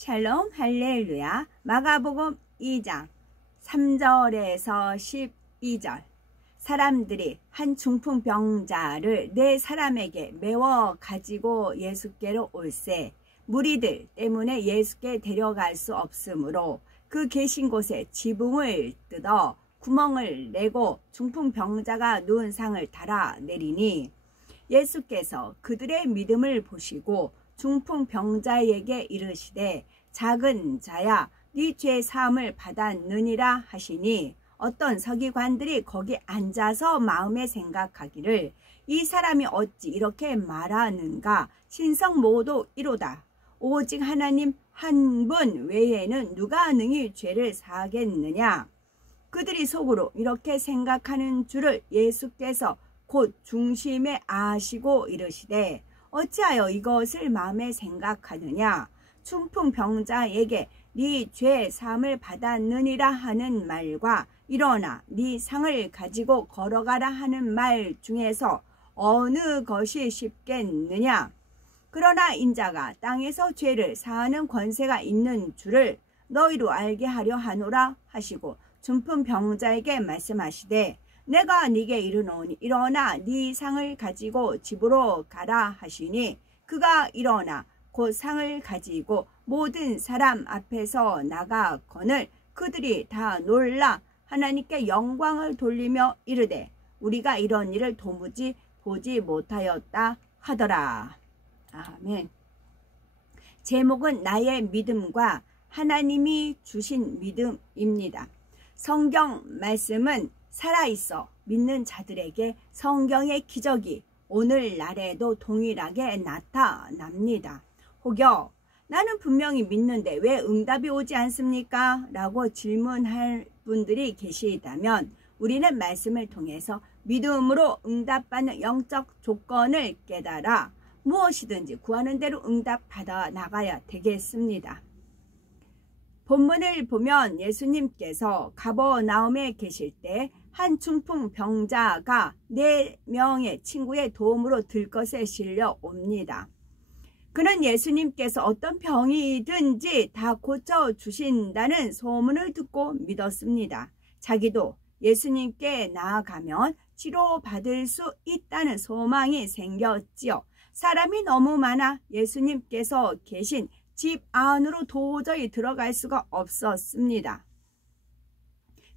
샬롬 할렐루야. 마가복음 2장 3절에서 12절. 사람들이 한 중풍병자를 네 사람에게 메워 가지고 예수께로 올세 무리들 때문에 예수께 데려갈 수 없으므로 그 계신 곳에 지붕을 뜯어 구멍을 내고 중풍병자가 누운 상을 달아 내리니 예수께서 그들의 믿음을 보시고 중풍병자에게 이르시되 작은 자야 네 죄 사함을 받았느니라 하시니 어떤 서기관들이 거기 앉아서 마음에 생각하기를 이 사람이 어찌 이렇게 말하는가 신성 모두 이로다 오직 하나님 한 분 외에는 누가 능히 죄를 사하겠느냐. 그들이 속으로 이렇게 생각하는 줄을 예수께서 곧 중심에 아시고 이르시되 어찌하여 이것을 마음에 생각하느냐. 중풍병자에게 네 죄 사함을 받았느니라 하는 말과 일어나 네 상을 가지고 걸어가라 하는 말 중에서 어느 것이 쉽겠느냐. 그러나 인자가 땅에서 죄를 사하는 권세가 있는 줄을 너희로 알게 하려 하노라 하시고 중풍병자에게 말씀하시되 내가 네게 이르노니 일어나 네 상을 가지고 집으로 가라 하시니 그가 일어나 곧 상을 가지고 모든 사람 앞에서 나가거늘 그들이 다 놀라 하나님께 영광을 돌리며 이르되 우리가 이런 일을 도무지 보지 못하였다 하더라. 아멘. 제목은 나의 믿음과 하나님이 주신 믿음입니다. 성경 말씀은 살아있어 믿는 자들에게 성경의 기적이 오늘날에도 동일하게 나타납니다. 혹여 나는 분명히 믿는데 왜 응답이 오지 않습니까? 라고 질문할 분들이 계시다면 우리는 말씀을 통해서 믿음으로 응답받는 영적 조건을 깨달아 무엇이든지 구하는 대로 응답받아 나가야 되겠습니다. 본문을 보면 예수님께서 가버나움에 계실 때 한 중풍병자가 4명의 친구의 도움으로 들것에 실려 옵니다. 그는 예수님께서 어떤 병이든지 다 고쳐주신다는 소문을 듣고 믿었습니다. 자기도 예수님께 나아가면 치료받을 수 있다는 소망이 생겼지요. 사람이 너무 많아 예수님께서 계신 집 안으로 도저히 들어갈 수가 없었습니다.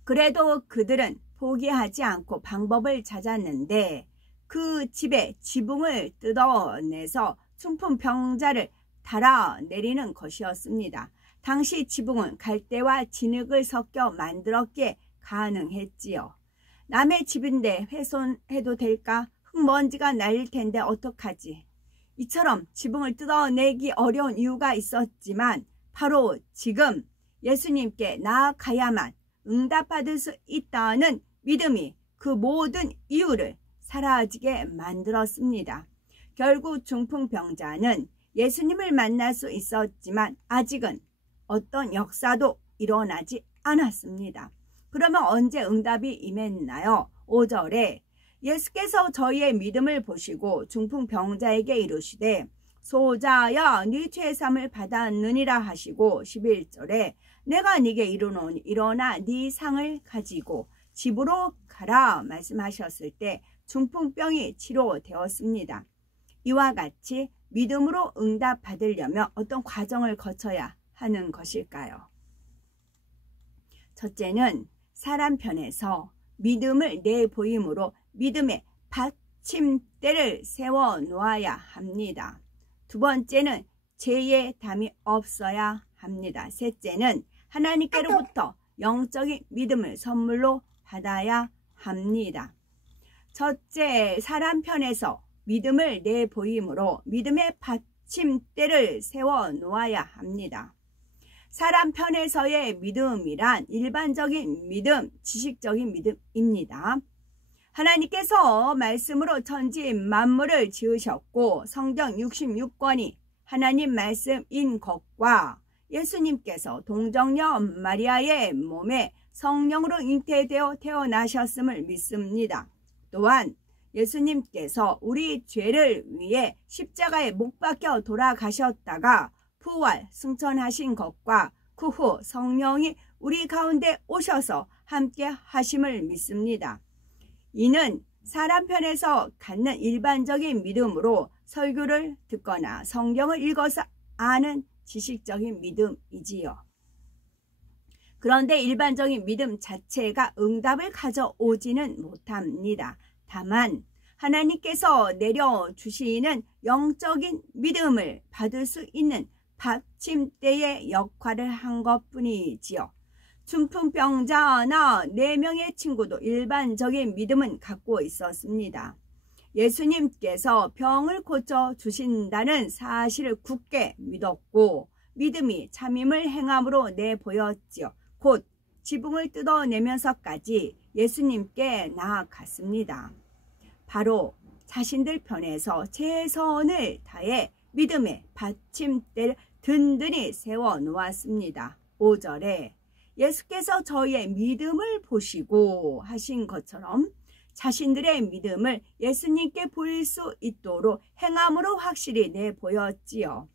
그래도 그들은 포기하지 않고 방법을 찾았는데 그 집에 지붕을 뜯어내서 중풍병자를 달아내리는 것이었습니다. 당시 지붕은 갈대와 진흙을 섞여 만들었기에 가능했지요. 남의 집인데 훼손해도 될까? 흙먼지가 날릴 텐데 어떡하지? 이처럼 지붕을 뜯어내기 어려운 이유가 있었지만 바로 지금 예수님께 나아가야만 응답받을 수 있다는 믿음이 그 모든 이유를 사라지게 만들었습니다. 결국 중풍병자는 예수님을 만날 수 있었지만 아직은 어떤 역사도 일어나지 않았습니다. 그러면 언제 응답이 임했나요? 5절에 예수께서 저희의 믿음을 보시고 중풍병자에게 이르시되 소자야 네 죄사함을 받았느니라 하시고 11절에 내가 네게 이르노니 일어나 네 상을 가지고 집으로 가라 말씀하셨을 때 중풍병이 치료되었습니다. 이와 같이 믿음으로 응답받으려면 어떤 과정을 거쳐야 하는 것일까요? 첫째는 사람 편에서 믿음을 내보임으로 믿음의 받침대를 세워 놓아야 합니다. 두 번째는 죄의 담이 없어야 합니다. 셋째는 하나님께로부터 영적인 믿음을 선물로 받아야 합니다. 첫째, 사람 편에서 믿음을 내보임으로 믿음의 받침대를 세워 놓아야 합니다. 사람 편에서의 믿음이란 일반적인 믿음, 지식적인 믿음입니다. 하나님께서 말씀으로 천지 만물을 지으셨고 성경 66권이 하나님 말씀인 것과 예수님께서 동정녀 마리아의 몸에 성령으로 잉태되어 태어나셨음을 믿습니다. 또한 예수님께서 우리 죄를 위해 십자가에 못 박혀 돌아가셨다가 부활 승천하신 것과 그 후 성령이 우리 가운데 오셔서 함께 하심을 믿습니다. 이는 사람 편에서 갖는 일반적인 믿음으로 설교를 듣거나 성경을 읽어서 아는 지식적인 믿음이지요. 그런데 일반적인 믿음 자체가 응답을 가져오지는 못합니다. 다만 하나님께서 내려주시는 영적인 믿음을 받을 수 있는 받침대의 역할을 한 것뿐이지요. 중풍병자나 4명의 친구도 일반적인 믿음은 갖고 있었습니다. 예수님께서 병을 고쳐주신다는 사실을 굳게 믿었고 믿음이 참임을 행함으로 내보였지요. 곧 지붕을 뜯어내면서까지 예수님께 나아갔습니다. 바로 자신들 편에서 최선을 다해 믿음의 받침대를 든든히 세워놓았습니다. 5절에 예수께서 저희의 믿음을 보시고 하신 것처럼 자신들의 믿음을 예수님께 보일 수 있도록 행함으로 확실히 내보였지요.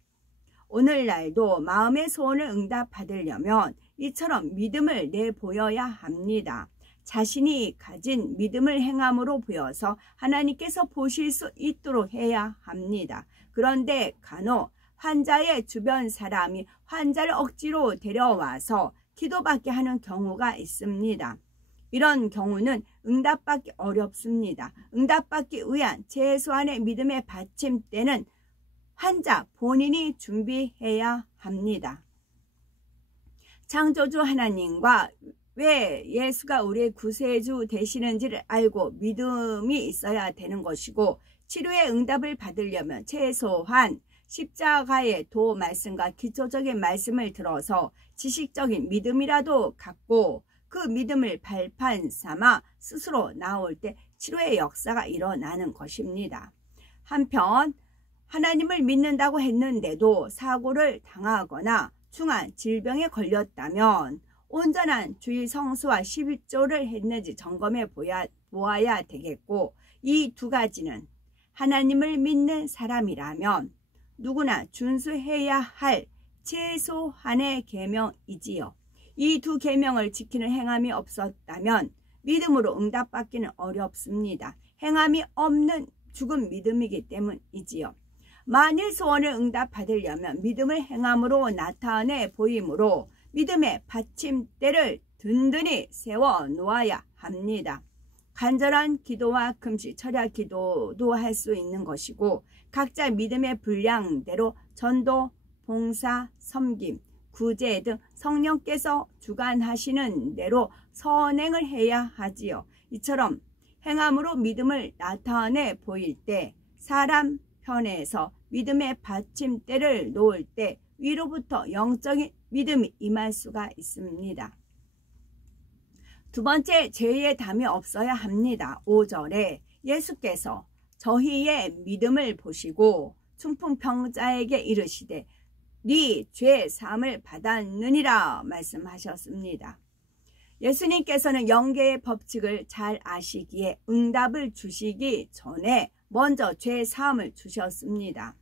오늘날도 마음의 소원을 응답받으려면 이처럼 믿음을 내보여야 합니다. 자신이 가진 믿음을 행함으로 보여서 하나님께서 보실 수 있도록 해야 합니다. 그런데 간혹 환자의 주변 사람이 환자를 억지로 데려와서 기도받게 하는 경우가 있습니다. 이런 경우는 응답받기 어렵습니다. 응답받기 위한 최소한의 믿음의 받침대는 환자 본인이 준비해야 합니다. 창조주 하나님과 왜 예수가 우리의 구세주 되시는지를 알고 믿음이 있어야 되는 것이고, 치료의 응답을 받으려면 최소한 십자가의 도 말씀과 기초적인 말씀을 들어서 지식적인 믿음이라도 갖고 그 믿음을 발판 삼아 스스로 나올 때 치료의 역사가 일어나는 것입니다. 한편 하나님을 믿는다고 했는데도 사고를 당하거나 중한 질병에 걸렸다면 온전한 주일 성수와 11조를 했는지 점검해 보아야 되겠고, 이 두 가지는 하나님을 믿는 사람이라면 누구나 준수해야 할 최소한의 계명이지요. 이 두 계명을 지키는 행함이 없었다면 믿음으로 응답받기는 어렵습니다. 행함이 없는 죽은 믿음이기 때문이지요. 만일 소원을 응답받으려면 믿음을 행함으로 나타내 보이므로 믿음의 받침대를 든든히 세워 놓아야 합니다. 간절한 기도와 금식, 철야 기도도 할 수 있는 것이고, 각자 믿음의 분량대로 전도, 봉사, 섬김, 구제 등 성령께서 주관하시는 대로 선행을 해야 하지요. 이처럼 행함으로 믿음을 나타내 보일 때 사람 편에서 믿음의 받침대를 놓을 때 위로부터 영적인 믿음이 임할 수가 있습니다. 두 번째, 죄의 담이 없어야 합니다. 5절에 예수께서 저희의 믿음을 보시고 중풍병자에게 이르시되 네 죄 사함을 받았느니라 말씀하셨습니다. 예수님께서는 영계의 법칙을 잘 아시기에 응답을 주시기 전에 먼저 죄 사함을 주셨습니다.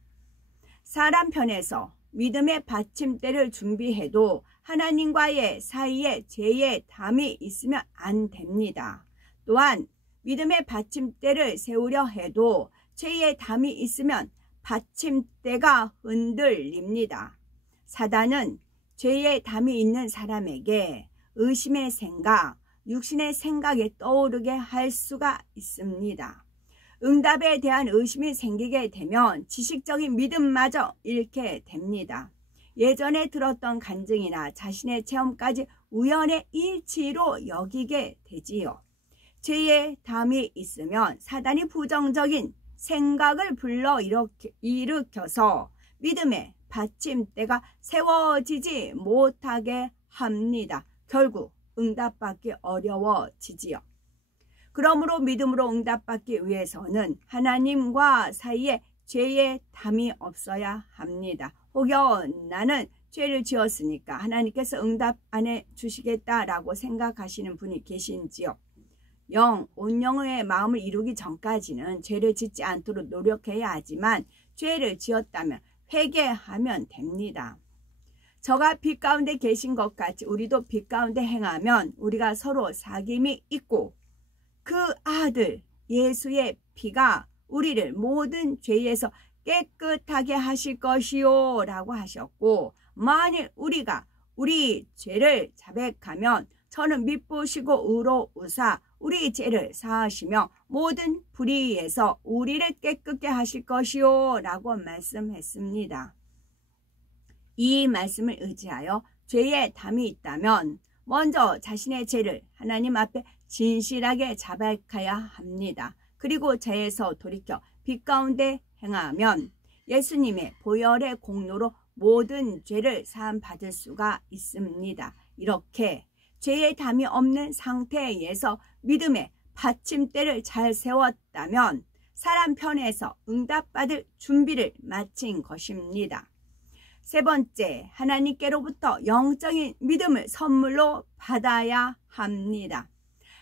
사람 편에서 믿음의 받침대를 준비해도 하나님과의 사이에 죄의 담이 있으면 안 됩니다. 또한 믿음의 받침대를 세우려 해도 죄의 담이 있으면 받침대가 흔들립니다. 사단은 죄의 담이 있는 사람에게 의심의 생각, 육신의 생각이 떠오르게 할 수가 있습니다. 응답에 대한 의심이 생기게 되면 지식적인 믿음마저 잃게 됩니다. 예전에 들었던 간증이나 자신의 체험까지 우연의 일치로 여기게 되지요. 죄의 담이 있으면 사단이 부정적인 생각을 불러 일으켜서 믿음의 받침대가 세워지지 못하게 합니다. 결국 응답받기 어려워지지요. 그러므로 믿음으로 응답받기 위해서는 하나님과 사이에 죄의 담이 없어야 합니다. 혹여 나는 죄를 지었으니까 하나님께서 응답 안 해주시겠다라고 생각하시는 분이 계신지요. 온 영의 마음을 이루기 전까지는 죄를 짓지 않도록 노력해야 하지만 죄를 지었다면 회개하면 됩니다. 저가 빛 가운데 계신 것 같이 우리도 빛 가운데 행하면 우리가 서로 사귐이 있고 그 아들 예수의 피가 우리를 모든 죄에서 깨끗하게 하실 것이요 라고 하셨고, 만일 우리가 우리 죄를 자백하면 저는 미쁘시고 의로우사 우리 죄를 사하시며 모든 불의에서 우리를 깨끗게 하실 것이요 라고 말씀했습니다. 이 말씀을 의지하여 죄에 담이 있다면 먼저 자신의 죄를 하나님 앞에 진실하게 자백해야 합니다. 그리고 죄에서 돌이켜 빛 가운데 행하면 예수님의 보혈의 공로로 모든 죄를 사함받을 수가 있습니다. 이렇게 죄에 담이 없는 상태에서 믿음의 받침대를 잘 세웠다면 사람 편에서 응답받을 준비를 마친 것입니다. 세 번째, 하나님께로부터 영적인 믿음을 선물로 받아야 합니다.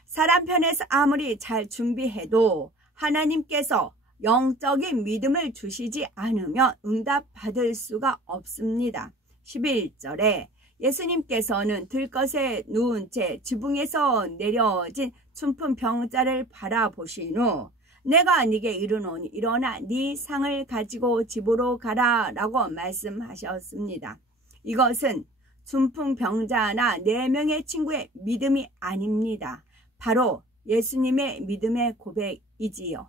사람 편에서 아무리 잘 준비해도 하나님께서 영적인 믿음을 주시지 않으면 응답받을 수가 없습니다. 11절에 예수님께서는 들것에 누운 채 지붕에서 내려진 춘풍 병자를 바라보신 후 내가 네게 이르노니 일어나 네 상을 가지고 집으로 가라 라고 말씀하셨습니다. 이것은 춘풍 병자나 4명의 친구의 믿음이 아닙니다. 바로 예수님의 믿음의 고백이지요.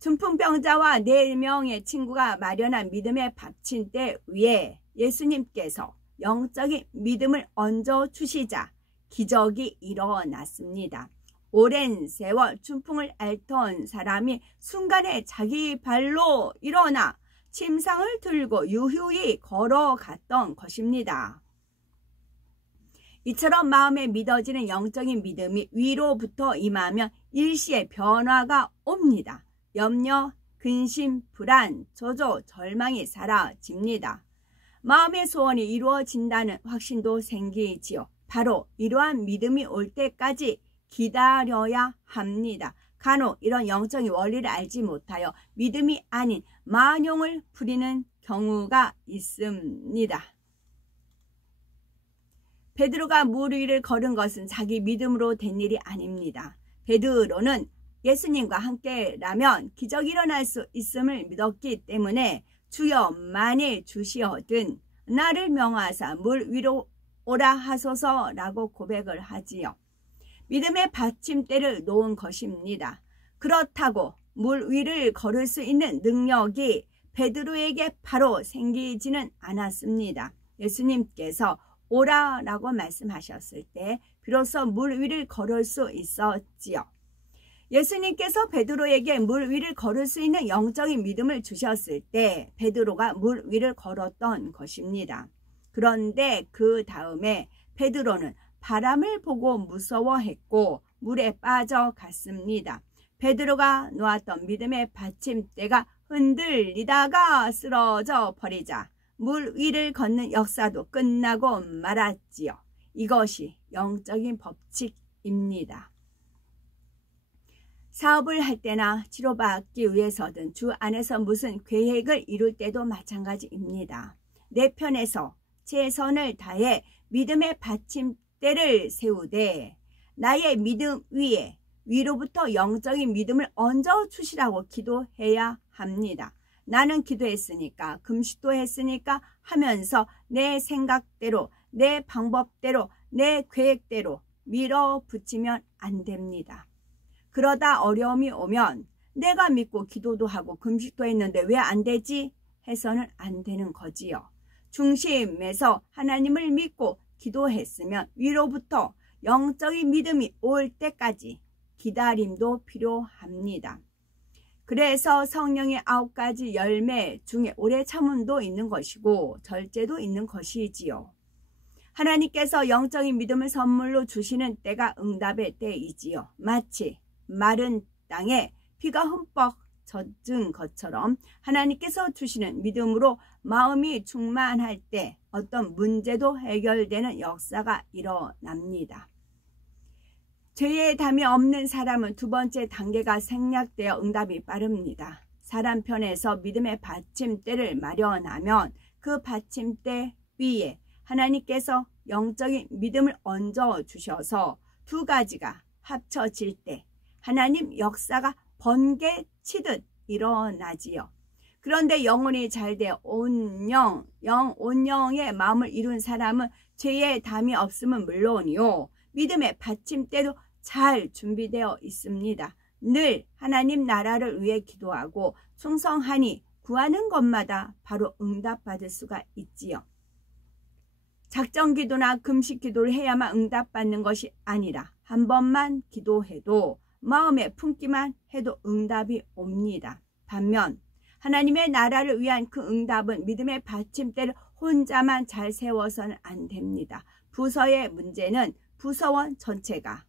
춘풍병자와 4명의 친구가 마련한 믿음의 받침대 위에 예수님께서 영적인 믿음을 얹어주시자 기적이 일어났습니다. 오랜 세월 춘풍을 앓던 사람이 순간에 자기 발로 일어나 침상을 들고 유유히 걸어갔던 것입니다. 이처럼 마음에 믿어지는 영적인 믿음이 위로부터 임하면 일시에 변화가 옵니다. 염려, 근심, 불안, 저조, 절망이 사라집니다. 마음의 소원이 이루어진다는 확신도 생기지요. 바로 이러한 믿음이 올 때까지 기다려야 합니다. 간혹 이런 영적인 원리를 알지 못하여 믿음이 아닌 만용을 부리는 경우가 있습니다. 베드로가 물 위를 걸은 것은 자기 믿음으로 된 일이 아닙니다. 베드로는 예수님과 함께라면 기적이 일어날 수 있음을 믿었기 때문에 주여 만일 주시어든 나를 명하사 물 위로 오라 하소서라고 고백을 하지요. 믿음의 받침대를 놓은 것입니다. 그렇다고 물 위를 걸을 수 있는 능력이 베드로에게 바로 생기지는 않았습니다. 예수님께서 오라라고 말씀하셨을 때 비로소 물 위를 걸을 수 있었지요. 예수님께서 베드로에게 물 위를 걸을 수 있는 영적인 믿음을 주셨을 때 베드로가 물 위를 걸었던 것입니다. 그런데 그 다음에 베드로는 바람을 보고 무서워했고 물에 빠져갔습니다. 베드로가 놓았던 믿음의 받침대가 흔들리다가 쓰러져 버리자 물 위를 걷는 역사도 끝나고 말았지요. 이것이 영적인 법칙입니다. 사업을 할 때나 치료받기 위해서든 주 안에서 무슨 계획을 이룰 때도 마찬가지입니다. 내 편에서 최선을 다해 믿음의 받침대를 세우되 나의 믿음 위에 위로부터 영적인 믿음을 얹어주시라고 기도해야 합니다. 나는 기도했으니까 금식도 했으니까 하면서 내 생각대로 내 방법대로 내 계획대로 밀어붙이면 안 됩니다. 그러다 어려움이 오면 내가 믿고 기도도 하고 금식도 했는데 왜 안 되지? 해서는 안 되는 거지요. 중심에서 하나님을 믿고 기도했으면 위로부터 영적인 믿음이 올 때까지 기다림도 필요합니다. 그래서 성령의 9가지 열매 중에 오래 참음도 있는 것이고 절제도 있는 것이지요. 하나님께서 영적인 믿음을 선물로 주시는 때가 응답의 때이지요. 마치 마른 땅에 비가 흠뻑 젖은 것처럼 하나님께서 주시는 믿음으로 마음이 충만할 때 어떤 문제도 해결되는 역사가 일어납니다. 죄에 담이 없는 사람은 두 번째 단계가 생략되어 응답이 빠릅니다. 사람 편에서 믿음의 받침대를 마련하면 그 받침대 위에 하나님께서 영적인 믿음을 얹어 주셔서 두 가지가 합쳐질 때 하나님 역사가 번개치듯 일어나지요. 그런데 영혼이 잘되어 온영의 마음을 이룬 사람은 죄의 담이 없음은 물론이요, 믿음의 받침대도 잘 준비되어 있습니다. 늘 하나님 나라를 위해 기도하고 충성하니 구하는 것마다 바로 응답받을 수가 있지요. 작정기도나 금식기도를 해야만 응답받는 것이 아니라 한 번만 기도해도 마음에 품기만 해도 응답이 옵니다. 반면 하나님의 나라를 위한 그 응답은 믿음의 받침대를 혼자만 잘 세워서는 안 됩니다. 부서의 문제는 부서원 전체가,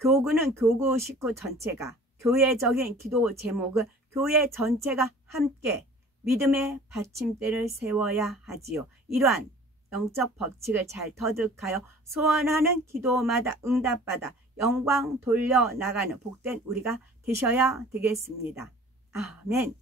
교구는 교구 식구 전체가, 교회적인 기도 제목은 교회 전체가 함께 믿음의 받침대를 세워야 하지요. 이러한 영적 법칙을 잘 터득하여 소원하는 기도마다 응답받아 영광 돌려나가는 복된 우리가 되셔야 되겠습니다. 아멘.